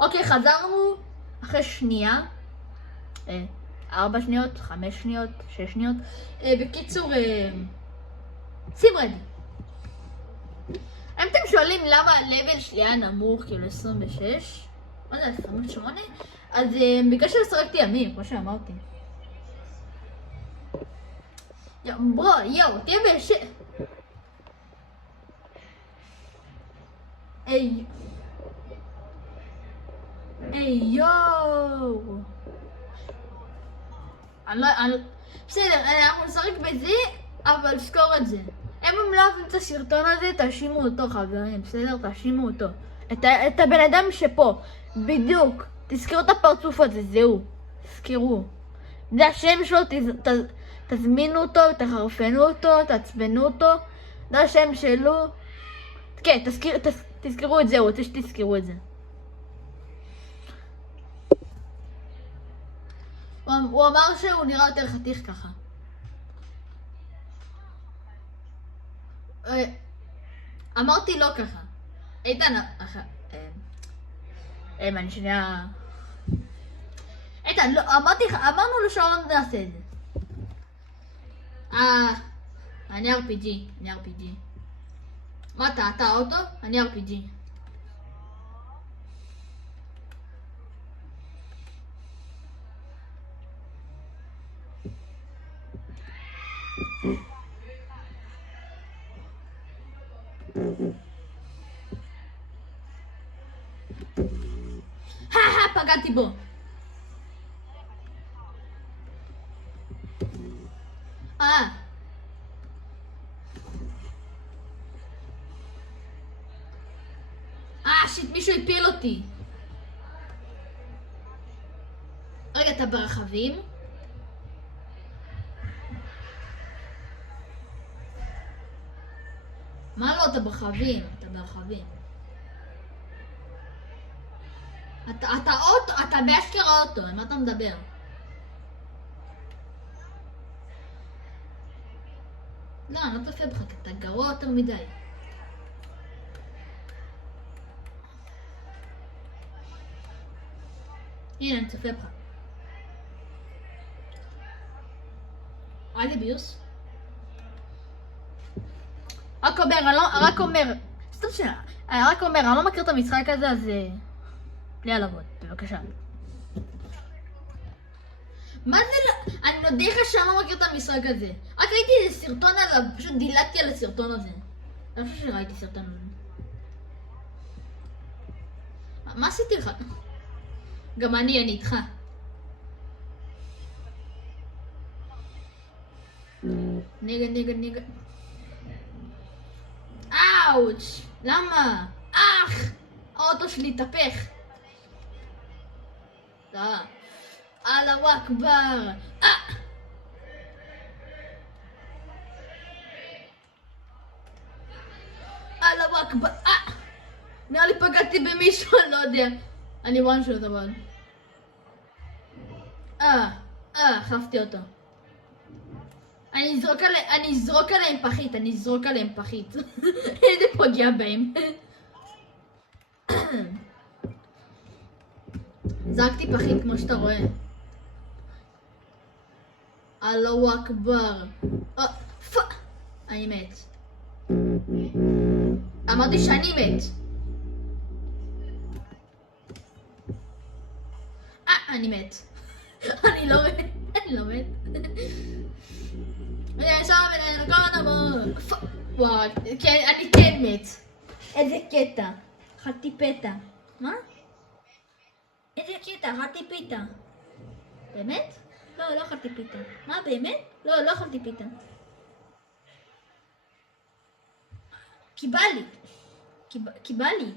אוקיי, חזרנו אחרי שנייה. 4 שניות, 5 שניות, 6 שניות. בקיצור, שים רדי. אם אתם שואלים למה הלבל שלי היה נמוך, כאילו 26, מה זה 28? אז בגלל ששחקתי ימים, כמו שאמרתי. ברו, תהיה היי יואו. בסדר, אנחנו נשחק בזה, אבל זכור את זה. אם הם לא אוהבים את הסרטון הזה, תאשימו אותו חברים, בסדר? תאשימו אותו. את הבן אדם שפה, בדיוק. תזכרו את הפרצוף הזה, זהו. תזכרו. זה השם שלו, תזמינו אותו, תחרפנו אותו, תעצבנו אותו. זה השם שלו. כן, תזכרו את זה, הוא רוצה שתזכרו את זה. הוא אמר שהוא נראה יותר חתיך ככה. אמרתי לא ככה. איתן, אני שנייה... איתן, לא, אמרנו לו שלא נעשה את זה. אני RPG. מה אתה אוטו? אני RPG. פגעתי בו. שיט, מישהו הפיל אותי. רגע, אתה ברכבים? מה לא, אתה ברכבים? אתה באשכרה אוטו, על מה אתה מדבר? לא, אני לא צופה בך, אתה גרוע יותר מדי. הנה, אני צופה בך. איזה ביוס? רק אומר, סתם שאלה, רק אומר, אני לא מכיר את המשחק הזה, אז בלי עלבות, בבקשה. מה זה לא? אני נודה לך שאני לא מכיר את המשחק הזה. רק ראיתי איזה סרטון עליו, פשוט דילגתי על הסרטון הזה. אני חושב שראיתי סרטון הזה. מה עשיתי לך? גם אני איתך. נגד. אאוץ', למה? האוטו שלי התהפך. אללהו אכבר. אללהו אכבר. נראה לי פגעתי במישהו, אני לא יודע. אני וואן שוט אבל. חפתי אותו. אני אזרוק עליהם פחית. איזה פוגע בהם. זרקתי פחית כמו שאתה רואה. אללהו אכבר. אני מת. אמרתי שאני מת. אני מת. אני לא מת. וואו, אני כן מת. איזה קטע. אכלתי פתע. מה? איזה קטע, אכלתי פיתה. באמת? לא אכלתי פיתה. מה, באמת? לא אכלתי פיתה. כי בא לי.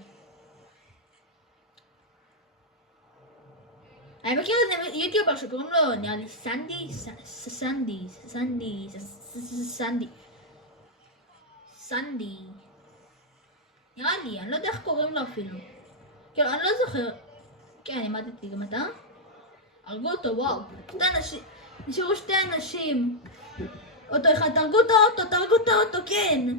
אני מכיר איזה יוטיובר שקוראים לו, נראה לי סנדי. נראה לי, אני לא יודע איך קוראים לו אפילו. כאילו, אני לא זוכר. כן, לימדתי גם אתה. הרגו אותו, וואו. נשארו 2 אנשים. אותו אחד, תרגו את האוטו, כן.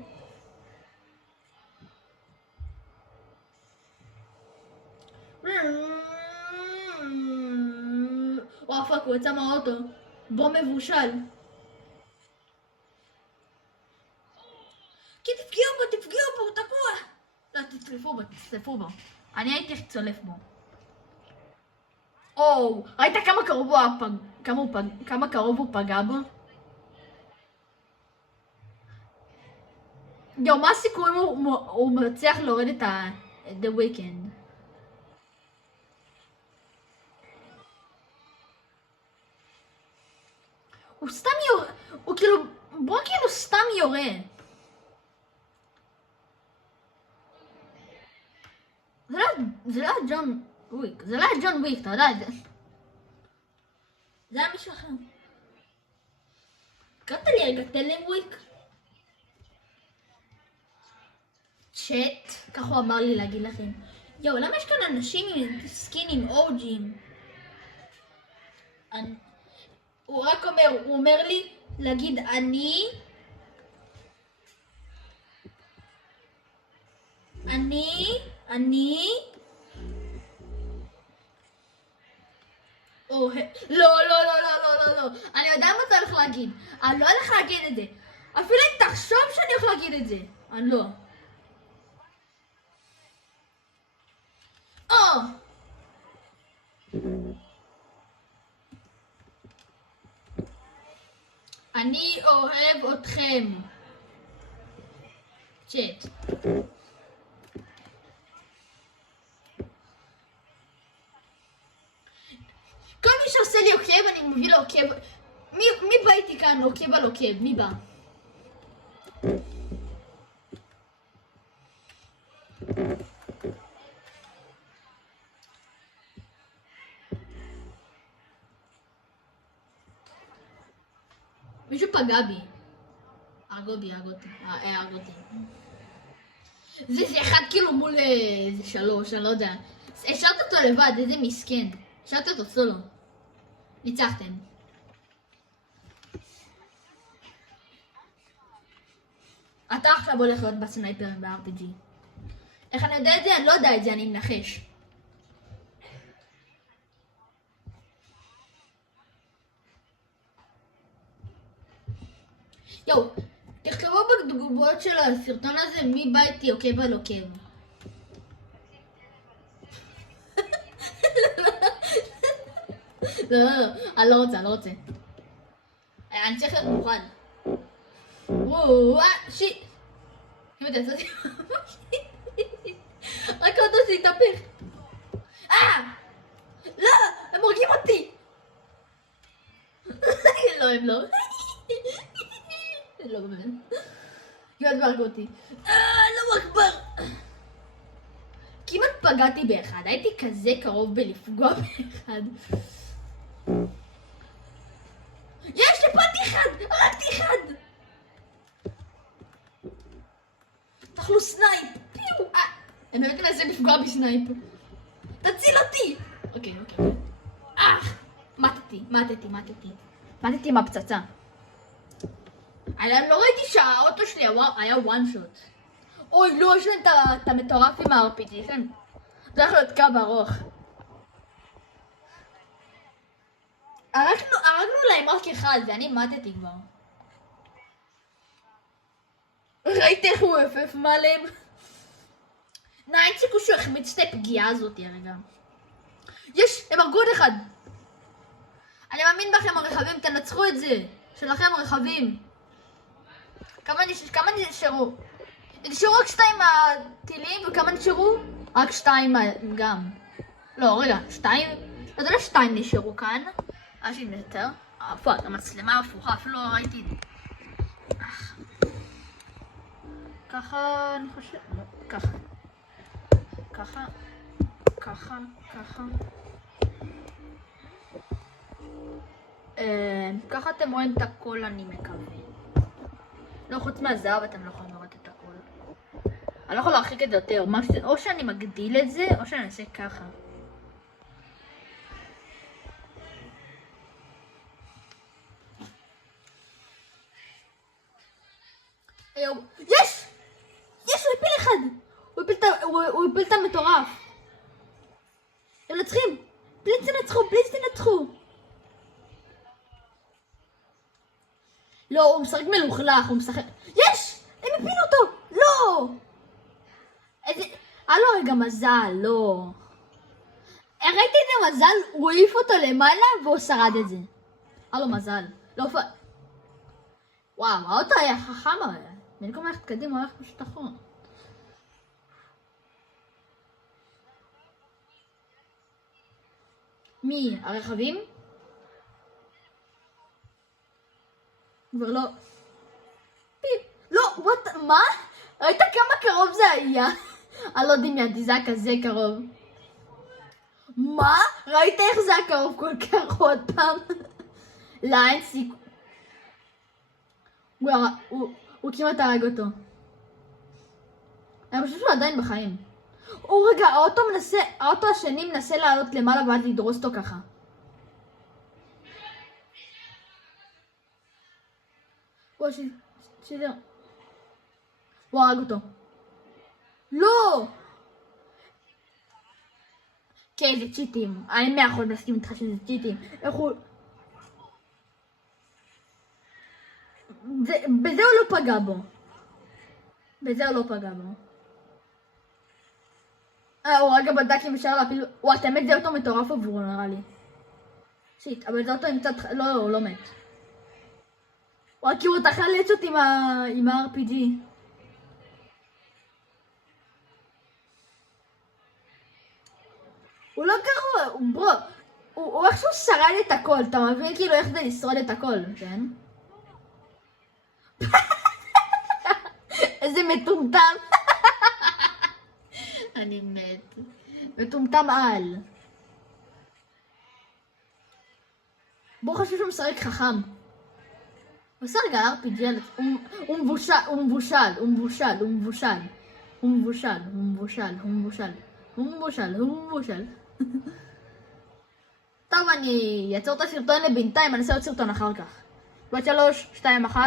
וואו, פאק, הוא יצא מהאוטו. בו מבושל. כי תפגעו בו, הוא תקוע. לא, תצטרפו בו. אני הייתי צולף בו. או, ראית כמה קרוב הוא פגע בו? יו, מה הסיכוי אם הוא מצליח להוריד את The Weeknd? הוא סתם יורה, הוא כאילו, בוא כאילו סתם יורה. זה לא ג'ון וויק, זה לא ג'ון וויק, אתה יודע את זה. זה היה מישהו אחר. קראת לי רגע, תן לי וויק. צ'אט, כך הוא אמר לי להגיד לכם. יואו, למה יש כאן אנשים עם סקינים אורג'ים? הוא רק אומר לי להגיד אני או, לא, אני יודע מה אתה הולך להגיד. אני לא הולך להגיד את זה. אפילו אם תחשוב שאני הולך להגיד את זה. אני לא. אני אוהב אתכם. צ'אט. כל מי שעושה לי עוקב, אני מביא לו עוקב. מי בא איתי כאן עוקב על עוקב? מי בא? מישהו פגע בי. הרג אותי. זה אחד כאילו מול איזה 3, אני לא יודע. השארת אותו לבד, איזה מסכן. השארת אותו סולו. ניצחתם. אתה עכשיו הולך להיות בסנייפרים ב-RPG. איך אני יודע את זה? אני לא יודע את זה, אני מנחש. יואו, תכתבו בתגובות של הסרטון הזה מי בא איתי עוקב על עוקב. לא, אני לא רוצה. אני צריך להיות מוכן. וואו, שיט. אם אתה עושה לי... רק אותו שהתהפך. לא, הם הורגים אותי. לא, הם לא. לא, באמת. כמעט והרגו אותי. לא אכבר. כמעט פגעתי באחד. הייתי כזה קרוב בלפגוע באחד. יש לי פתי אחד! הרגתי אחד! תאכלו סנייפ! פיו! הם באמת מנסה לפגוע בסנייפ. תציל אותי! אוקיי. מתתי עם הפצצה. אני לא ראיתי שהאוטו שלי היה one shot. אוי, לא, יש להם את המטורף עם ה-RPG, יש להם... זה יכול להיות קו ארוך. הרגנו להם רק אחד, ואני מתתי כבר. ראיתי איך הוא אפף מעליהם? אין סיכוי שהוא החמיץ את הפגיעה הזאת הרגע. הם הרגו עוד אחד. אני מאמין בכם הרכבים, תנצחו את זה. שלכם הרכבים. כמה נשארו? נשארו רק 2 הטילים, וכמה נשארו? רק 2 גם. לא, רגע, 2? לא יודע 2 נשארו כאן. יש לי יותר. פאק, המצלמה הפוכה, אפילו לא ראיתי את זה. ככה, אני חושב... לא, ככה. ככה אתם רואים את הכל, אני מקווה. לא, חוץ מהזהב אתם לא יכולים לראות את הכל. אני לא יכול להרחיק את זה יותר. או שאני מגדיל את זה, או שאני אעשה ככה. יש! הוא הפיל אחד! הוא הפיל את המטורף. הם מנצחים! פליץ תנצחו! לא, הוא משחק מלוכלך, הוא משחק... יש! הם הפינו אותו! לא! איזה... היה לו רגע מזל, לא. ראיתי איזה מזל, הוא העיף אותו למעלה והוא שרד את זה. היה לו מזל. לא... וואו, האוטו היה חכם הרי. במקום ללכת קדימה, הוא הולך פשוט אחורה. מי? הרכבים? כבר לא... לא, מה? ראית כמה קרוב זה היה? אני לא דמיינתי, זה היה כזה קרוב. מה? ראית איך זה היה קרוב כל כך עוד פעם? לא, אין סיכוי. הוא כמעט הרג אותו. אני חושב שהוא עדיין בחיים. רגע, האוטו השני מנסה לעלות למעלה ואז לדרוס אותו ככה. שזה... הוא הרג אותו. לא! כן, זה צ'יטים. אני 100% מסכים איתך שזה צ'יטים. איך הוא... בזה הוא לא פגע בו. הוא רגע בדק אם אפשר להפיל... וואי, האמת זה אוטו מטורף עבורו נראה לי. שיט, אבל זה אוטו עם קצת... לא, הוא לא מת. וואי, כי הוא תחלץ אותי עם ה-RPG. הוא לא גרוע, ברו. הוא איכשהו שרד את הכל, אתה מבין כאילו איך זה לשרוד את הכל, כן? איזה מטומטם. אני מת. מטומטם על. בוא חושב שהוא משחק חכם. הוא עושה רגע RPG, הוא מבושל. טוב, אני אעצור את הסרטון לבינתיים, אני אעשה עוד סרטון אחר כך. בעוד 3, 2, 1